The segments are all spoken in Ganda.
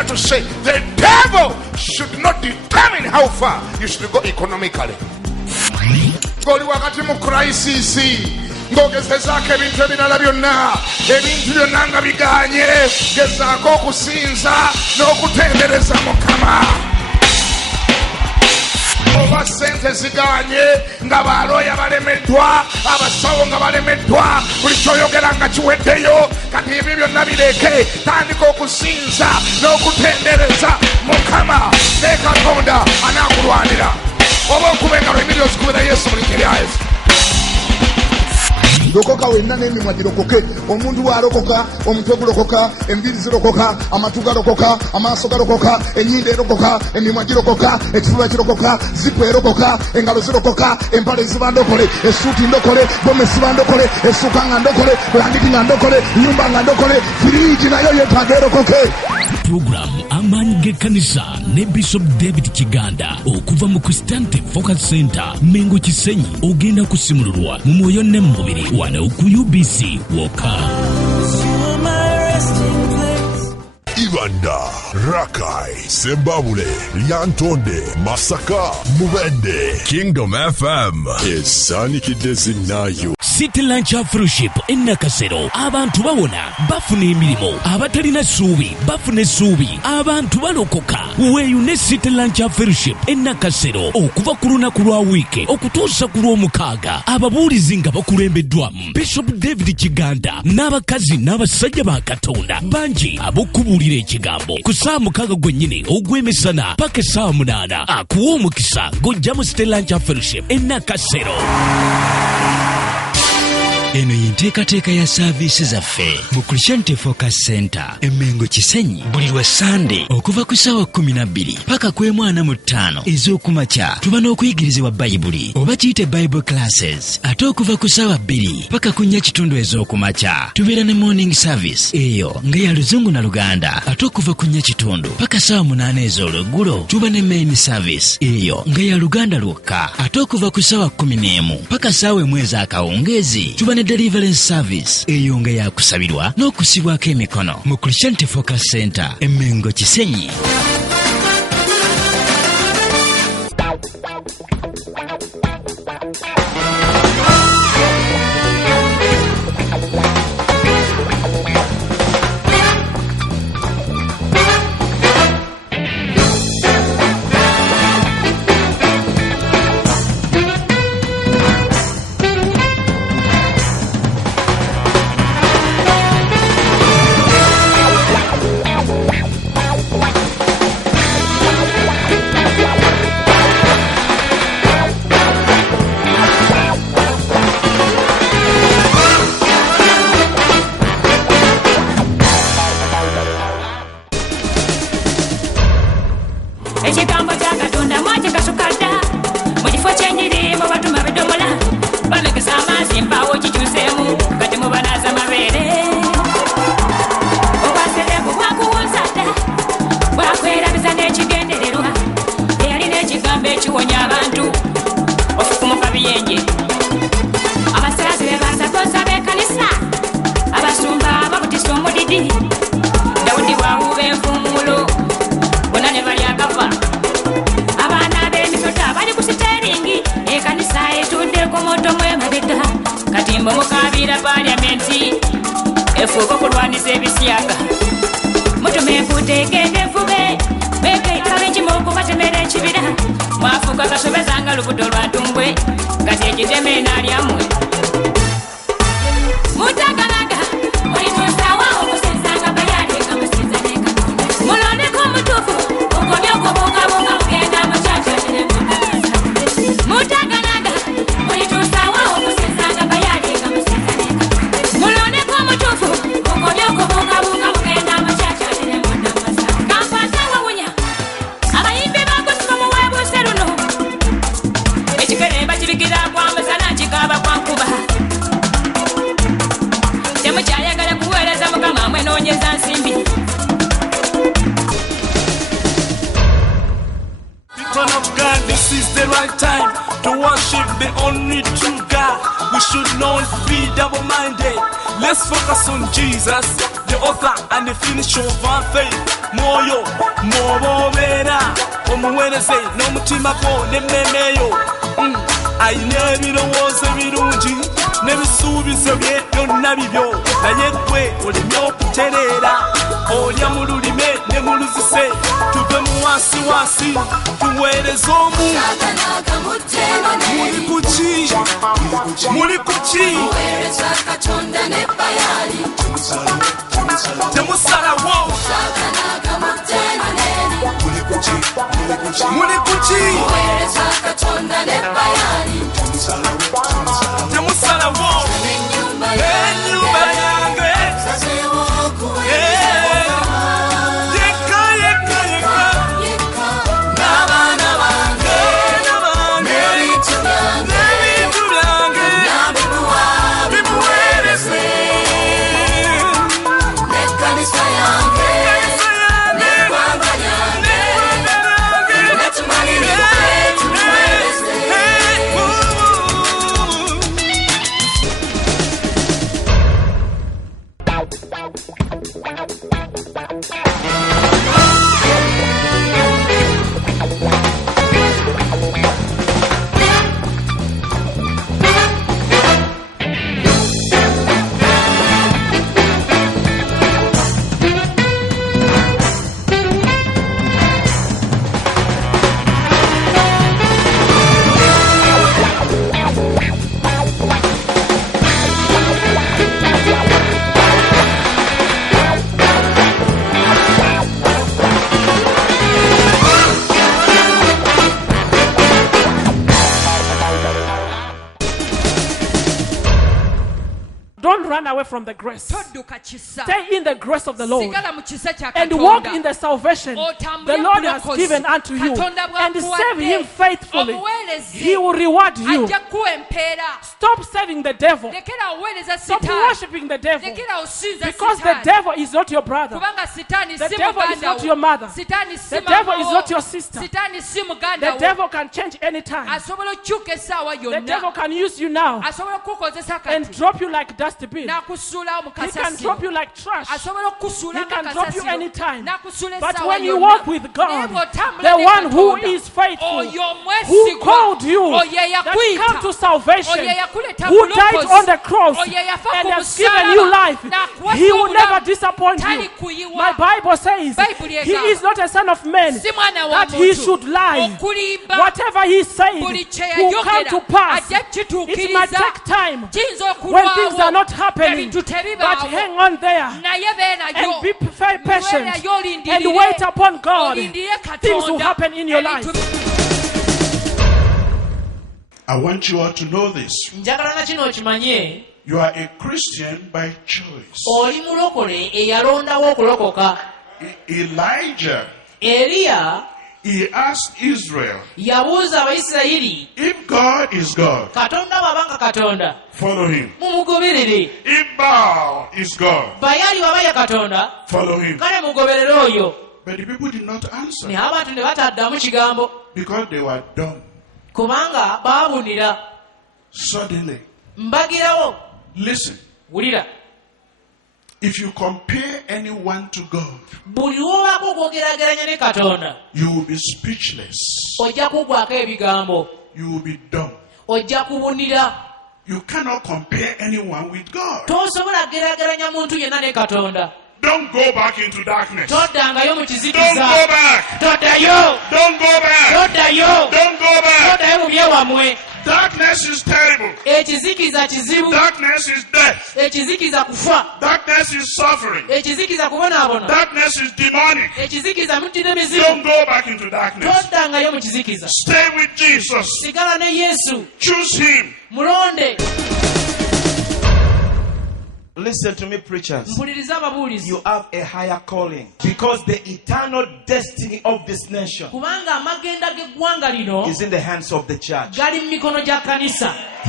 here to say the devil should not determine how far you should go economically. Goli wakati mu crisis ng'ogezezaako ebintu ebirala byonna, ebintu byonna nga biganye, gezaako okusinza n'okutendereza Mukama. Oba sente ziganye nga baloya balemeddwa, abasawo nga balemeddwa, buli kyoyogera nga kiweddeyo, kati ebyo byonna bireke, tandika okusinza n'okutendereza Mukama, ne Katonda anaakulwanira. Oba okubenga lw'emiri ozikubira Yesu buli kiryayesu. Lokoka wenna n'emimwa girokoke, omuntu bw'alokoka, omutwe gulokoka, enviiri zirokoka, amatu galokoka, amaaso galokoka, ennyindo erokoka, emimwa girokoka, ekifuba kirokoka, zipu erokoka, engalo zirokoka, empale ziba ndokole, essuuti ndokole, gomesi ba ndokole, essuuka nga ndokole, bulandiki nga ndokole, nnyumba nga ndokole, firiigi nayo yeetaaga erokoke. Program Amanyi g'ekkanisa ne Bishop David Kiganda okuva mu Christianity Focus Center Mengo Kisenyi, ogenda kusimululwa mu mwoyo ne mu mubiri wano ku UBC Woka. Kiganda, Rakai, Zimbabwe, Lyantonde, Masaka, Mubende, Kingdom FM. Esanikidde zinnayo. City Lunch Fellowship Nakasero. Abantu bawona bafuna emirimu, abatalina ssuubi bafuna essuubi, abantu balokoka. Weeyune City Lunch Fellowship Nakasero okuva ku lunaku lwa wiiki okutuusa ku lw'omukaaga. Ababuulizi nga bakulembeddwamu Bishop David Kiganda n'abakazi n'abasajja ba Katonda bangi ab'okubuulira ekigambo ku ssaawa 6 gwennyini ogw'emisana paka essaawa 8. Akuwa omukisa gojja mu City Lunch Fellowship Nakasero. Eno y'enteekateeka ya saaviisi zaffe mu Christianity Focus Center Mengo Kisenyi buli lwa Sunday okuva ku ssaawa 12 paka ku 45 ez'okumakya tuba n'okuyigirizibwa Bayibuli oba kiyite Bible classes, ate okuva ku ssaawa 2 paka ku 4 ez'okumakya tubeera ne morning service eyo nga ya Luzungu na Luganda, ate okuva ku 4 paka ssaawa 8 ez'olweggulo tuba ne main service eyo nga ya Luganda lwokka, ate okuva ku ssaawa 11 paka ssaawa 1 ez'akawungeezi tuba deliverance service eyo nga yakusabirwa n'okusibwako emikono mu Christianity Focus Center Mengo Kisenyi. Ekigambo kya Katonda mwaki kasukadda mu kifo kyenyirimu batuma bidomola bamekesa amazzi mpawo kikyuseemu kati mubanaza mabeere obwaserevu bwakuwuza dda bwakwerabiza n'ekigendererwa eyalina ekigambo ekiwonya abantu ofukumuka biyenje abasirazi be basatoza b'ekkanisa abasumba babutisa omudidi Dawudi bwawuba enfuumuulo bonna ne bali akafa abaana b'emisota bali ku siteringi ekkanisa etuddeko moto mwemabega katimba omukabira paliamenti efuuka okulwanisa ebisyaga mutuma enfuuta egenda enfube bekeitaba ekimu okubatemera ekibira mwafuuka kasobezanga lubuto lwa ntumbwe kati ekiteme naalyammwe mutagalaga mulituusawa okusenzanga bayali nga musinza neka mulondeko omutuufu okomya okubungabunga mugenda mukyakyatere mutagalaga mulituusawa okusenzanga bayali nga musinza neka mulondeko omutuufu okomya okubungabunga mugenda mukyakyatere kampasa wawunya abayimbi bakusiba mu weebuuse luno ekikeremba kibigira kwambazana kikaba kwankuba temukyayagala kuweereza mukama mwenoonyeza nsimbi People of God, this is the right time to worship the only true God. We should not be double-minded. Let's focus on Jesus, the author and the finisher of our faith. mwoyo mwobobeera omuweereze n'omutima gwo n'emmeemeeyo ayina ebirowoozo ebirungi n'ebisuubizo bye byonna bibyo naye gwe oleme okutereera olya mu lulime ne mu luzise tuve mu wansi tuweereze omu muli kuki temusalawo muli kuki temusalawo ennyumba yange yekka n'abaana bange n'ebintu byange bimuweereze n'ekkanisa yange n'eggwanga lyange netumalirire tumuweereze. Don't run away from the grace. Stay in the grace of the Lord and walk in the salvation the Lord has given unto you and serve Him faithfully. He will reward you. Stop serving the devil. Stop worshiping the devil, because the devil is not your brother. The devil is not your mother. The devil is not your sister. The devil can change anytime. The devil can use you now and drop you like dustbin. He can drop you like trash. He can drop you anytime. But when you walk with God, the one who is faithful, who called you, that come to salvation, who died on the cross and has given you life, He will never disappoint you. My Bible says He is not a son of man that He should lie. Whatever He said will come to pass. It might take time when things are not happening, but hang on there and be very patient and wait upon God. Things will happen in your life. I want you all to know this. You are a Christian by choice. Elijah, he asked Israel, if God is God, follow Him. If Baal is God, follow Him. But the people did not answer because they were dumb. Suddenly, listen. If you compare anyone to God, you will be speechless. You will be dumb. You cannot compare anyone with God. Don't go back into darkness. Don't go back. Don't go back. Don't go back. Darkness is terrible. Darkness is death. Darkness is suffering. Darkness is demonic. Don't go back into darkness. Stay with Jesus. Choose Him. Listen to me, preachers. You have a higher calling, because the eternal destiny of this nation is in the hands of the church.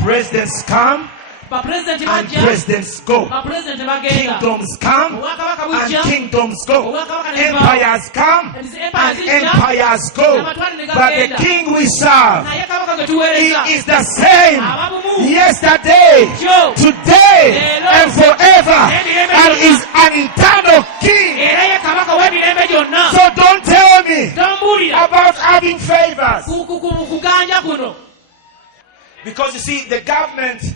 Presidents come and presidents go. Kingdoms come and kingdoms go. Empires come and empires go. But the King we serve, He is the same yesterday, today, and forever, and is an eternal King. So don't tell me about having favors. Because you see, the government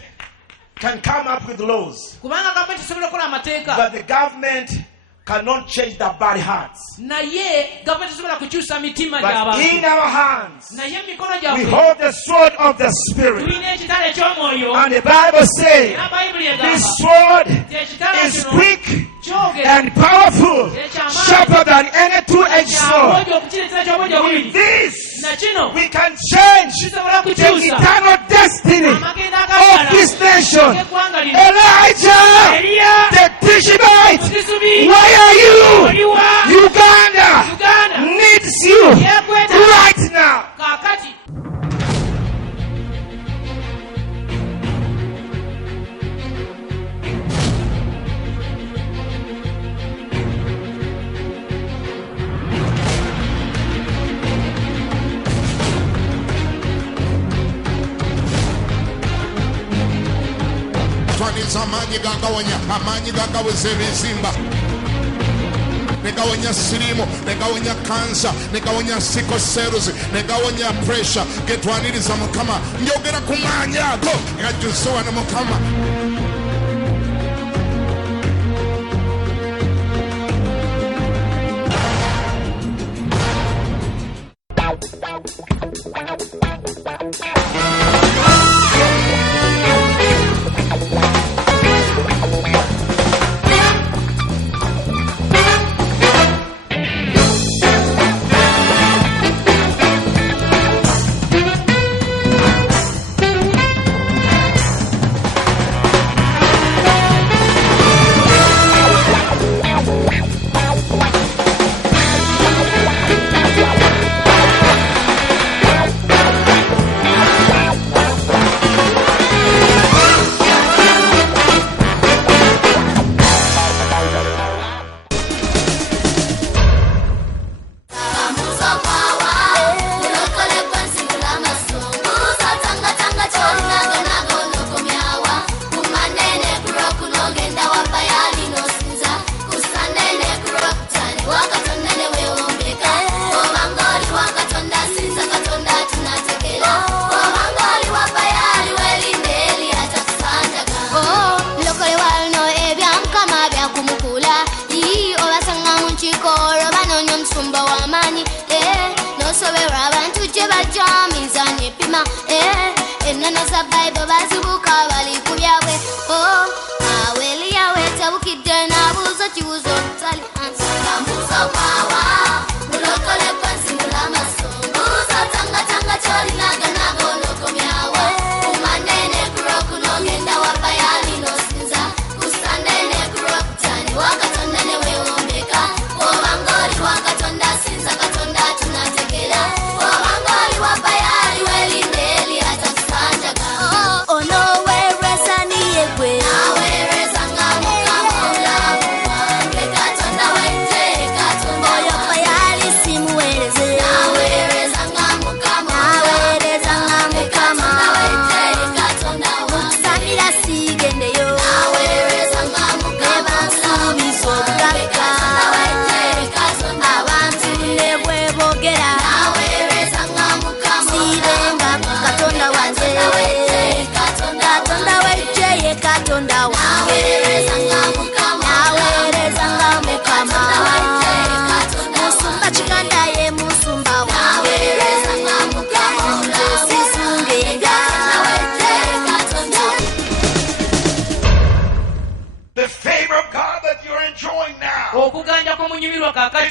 can come up with laws, but the government cannot change the bad hearts. But in our hands, we hold the sword of the Spirit. And the Bible says, this sword is quick and powerful, sharper than any two-edged sword. With this, we can change the eternal destiny of this nation. Elijah, the Tishbite, why are you? Uganda needs you right now. Amanyi gagawonya amanyi gagaweza ebizimba negawonya sirimu negawonya kansa negawonya sickle cells negawonya pressure getwaniriza mukama njogera ku maanyi ago gajjuze wano mukama.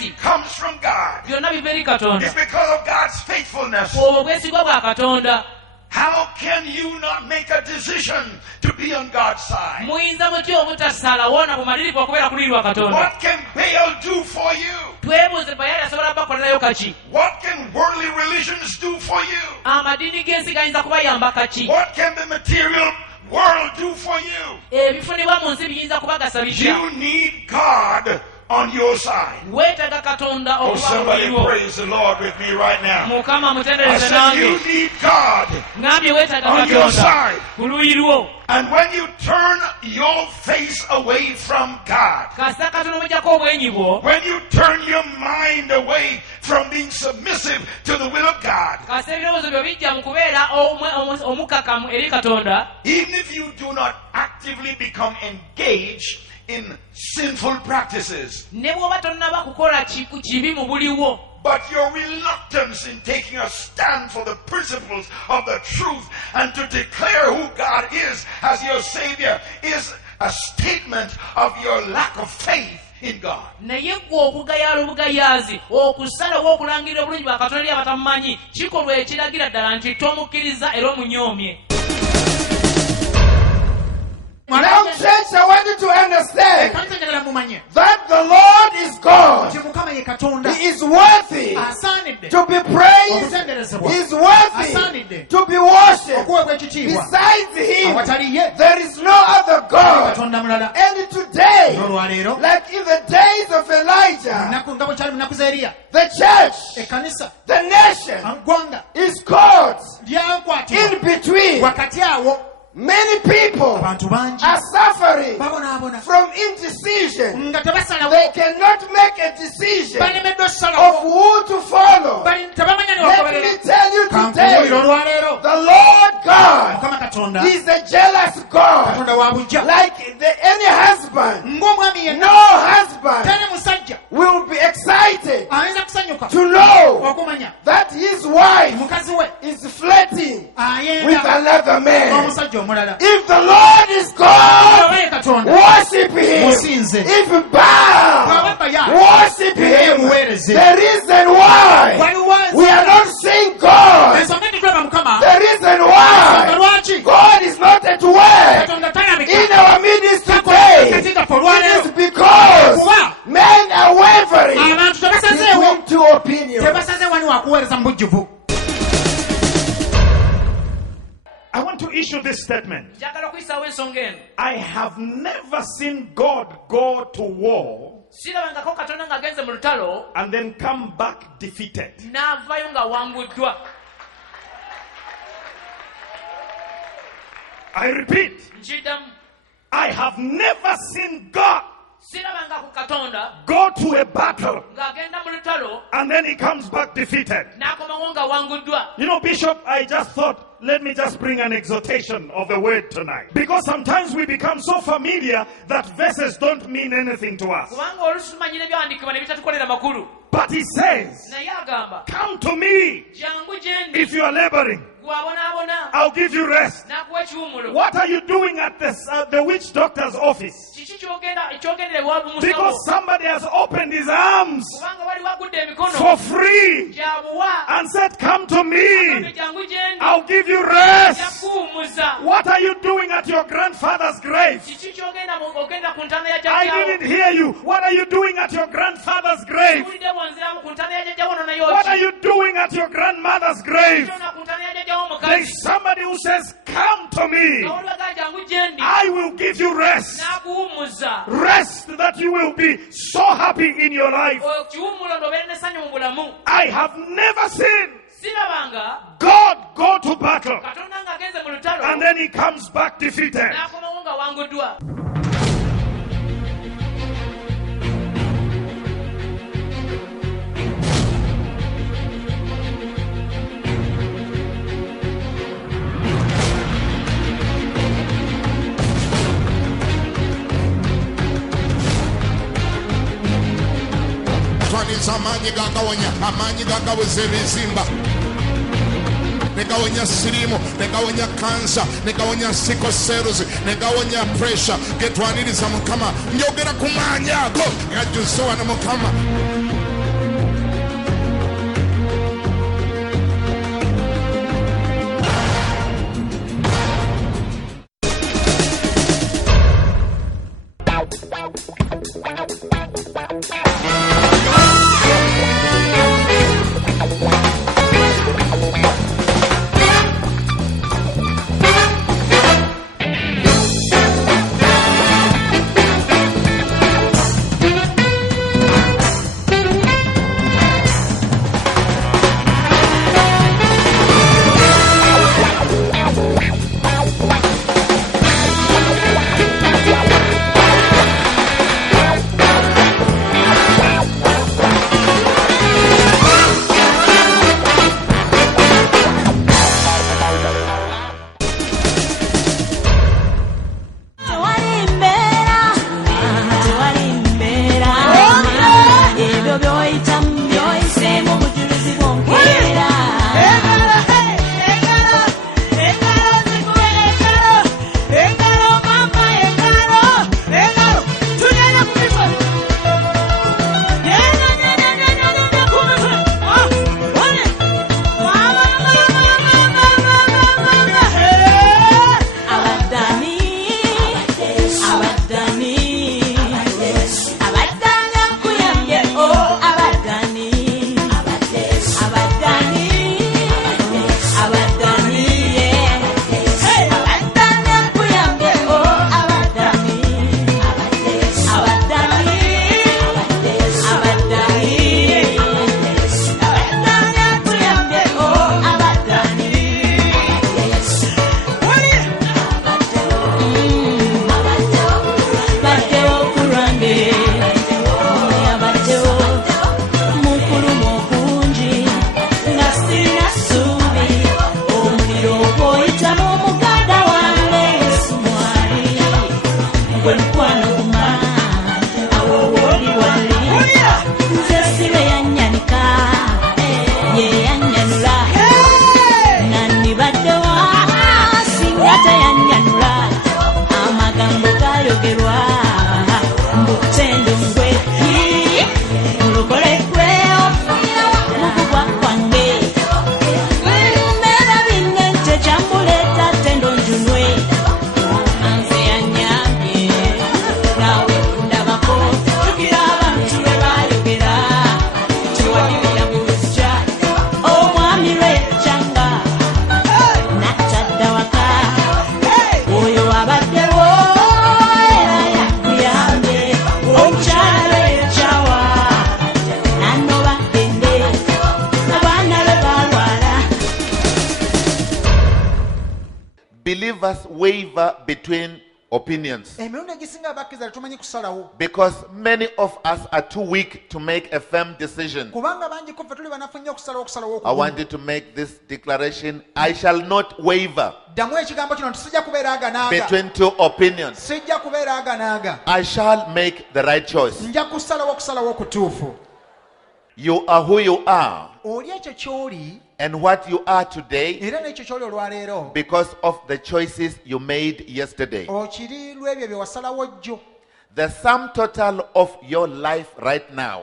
It comes from God. It's because of God's faithfulness. How can you not make a decision to be on God's side? What can Baal do for you? What can worldly religions do for you? What can the material world do for you? You need God on your side. Oh, somebody praise the Lord with me right now. I said you need God on your side. And when you turn your face away from God, when you turn your mind away from being submissive to the will of God, even if you do not actively become engaged in sinful practices, but your reluctance in taking a stand for the principles of the truth and to declare who God is as your Savior is a statement of your lack of faith in God. Now, church, I want you to understand that the Lord is God. He is worthy to be praised. He is worthy to be worshipped. Besides Him, there is no other God. And today, like in the days of Elijah, the church, the nation is caught in between. Many people are suffering from indecision. They cannot make a decision of who to follow. Let me tell you today, the Lord God is a jealous God. Like any husband, no husband will be excited to know that his wife is flirting with another man. If the Lord is God, worship Him. If bow, worship Him. The reason why we are not seeing God, the reason why God is not at work in our midst today, it is because men are wavering between two opinions. I want to issue this statement. I have never seen God go to war and then come back defeated. I repeat, I have never seen God go to a battle and then he comes back defeated. You know, Bishop, I just thought, let me just bring an exhortation of the word tonight. Because sometimes we become so familiar that verses don't mean anything to us. But he says, come to me if you are laboring. I'll give you rest. What are you doing at the witch doctor's office? Because somebody has opened his arms for free and said, come to me. I'll give you rest. What are you doing at your grandfather's grave? I didn't hear you. What are you doing at your grandfather's grave? What are you doing at your grandmother's grave? There's somebody who says, come to me. I will give you rest. Rest that you will be so happy in your life. I have never seen God go to battle and then he comes back defeated. Amanyi gakawonya, amanyi gakaweza ebizimba, negawonya sirimu, negawonya kansa, negawonya sickle cells, negawonya pressure. Getwaniriza Mukama, njogera ku maanyi ago gajjuza na Mukama. believers waver between opinions because many of us are too weak to make a firm decision. I want you to make this declaration: I shall not waver between two opinions. I shall make the right choice. You are who you are and what you are today because of the choices you made yesterday. The sum total of your life right now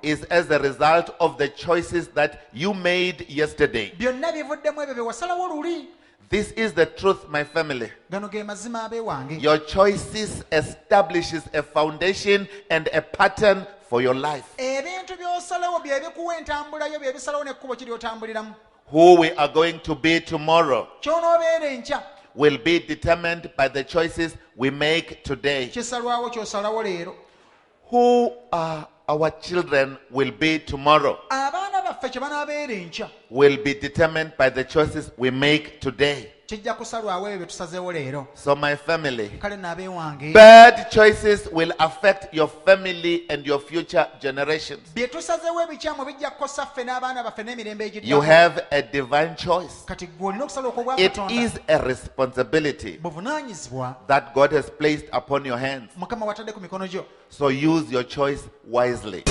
is as a result of the choices that you made yesterday. This is the truth, my family. Your choices establishes a foundation and a pattern for your life. Who we are going to be tomorrow will be determined by the choices we make today. Who our children will be tomorrow will be determined by the choices we make today. So my family, bad choices will affect your family and your future generations. You have a divine choice. It is a responsibility that God has placed upon your hands. So use your choice wisely.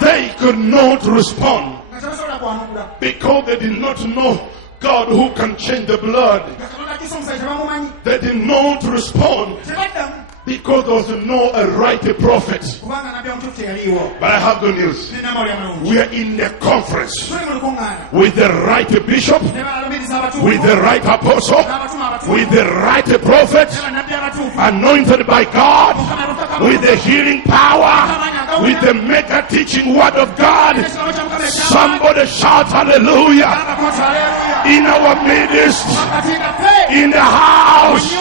They could not respond because they did not know God who can change the blood. They did not respond because there was no right prophet. But I have good news. We are in the conference with the right bishop, with the right apostle, with the right prophet, anointed by God, with the healing power, with the mega teaching word of God. Somebody shout hallelujah. In our midst, in the house,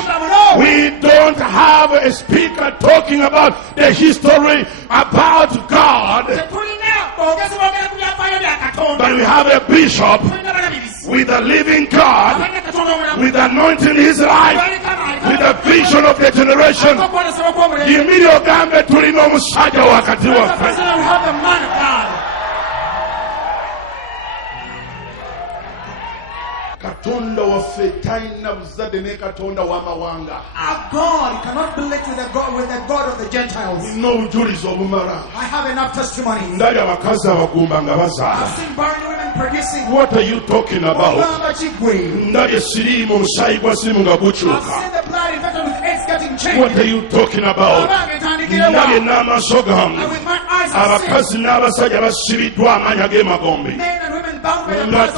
we don't have a speaker talking about the history about God, but we have a bishop with a living God, with anointing his life, with a vision of the generation. Our God cannot be linked with the God of the Gentiles. I have enough testimony. I've seen barren women producing. What are you talking about? I've seen the blood infected with AIDS getting changed. What are you talking about? And with my eyes I've seen men and women bound by the blood of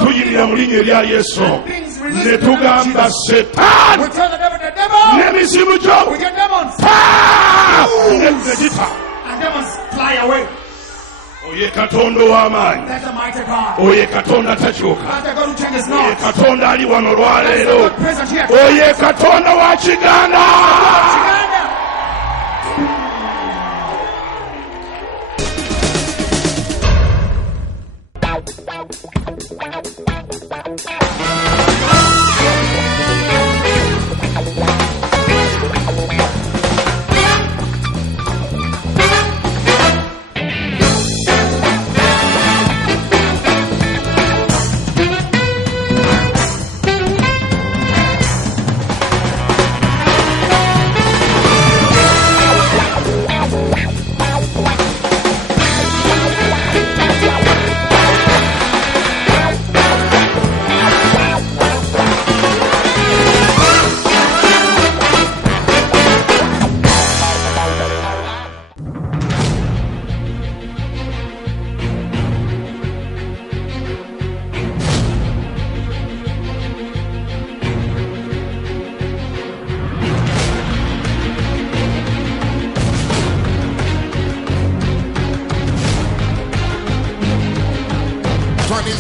Jesus. We tell the devil, with your demons, and demons fly away. That's a mighty God. That's a God who changes not. That's the God present here. Kiganda.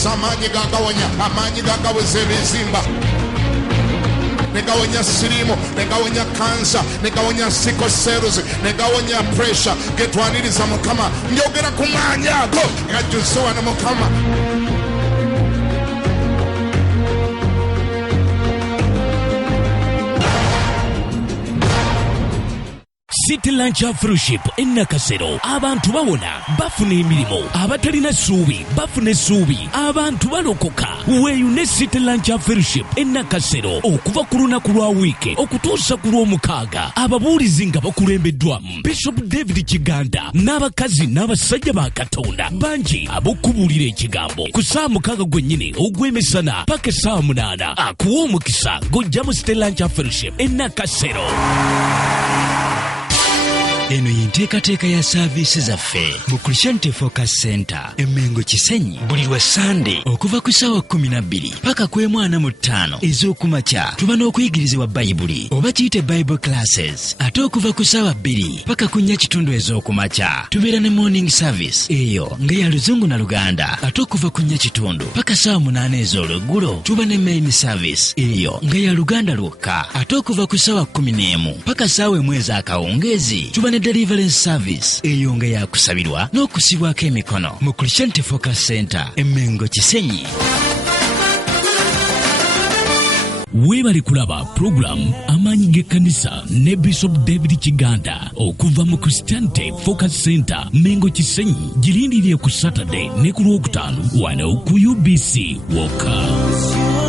Amanyi gagawonya, amanyi gagaweza ebizimba, negawonya sirimu, negawonya kansa, negawonya sickle cells, negawonya pressure. Getwaniriza Mukama, njogera ku maanyi ago gajjuze wano Mukama. City Lunch Fellowship Nakasero abantu bawona bafuna emirimu abatalina suubi bafuna essuubi abantu balokoka weeyu ne City Lunch Fellowship Nakasero okuva ku lunaku lwa wiiki okutuusa ku lw'omukaaga ababuulizi nga bakulembeddwamu Bishop David Kiganda n'abakazi n'abasajja ba Katonda bangi abokubuulira ekigambo ku ssaawa 6 gwennyini ogw'emisana paka essaawa 8 akuwa omukisa gojja mu City Lunch Fellowship Nakasero. Eno y'enteekateeka ya saaviisi zaffe mu Christian Focus Center Emmengo Kisenyi buli lwa Sunday okuva ku ssaawa 12 paka ku 45 ez'okumakya tuba n'okuyigirizibwa Bayibuli oba kiyite Bible classes ate okuva ku ssaawa 2 paka ku 4 ez'okumakya tubeera ne morning service eyo nga ya Luzungu na Luganda ate okuva ku 4 paka ssaawa 8 ez'olweggulo tuba ne main service eyo nga ya Luganda lwokka ate okuva ku ssaawa 11 paka ssaawa 1 ez'akawungeezi tuba ne deliverance service eyo nga yakusabirwa n'okusibwako emikono mu Christian Focus Center Emmengo Kisenyi. Weebali kulaba program amaanyi g'ekkanisa ne Bishop David Kiganda okuva mu Christian Focus Center Mengo Kisenyi girindirire ku Saturday ne ku Lwokutaano wano ku UBC Woka.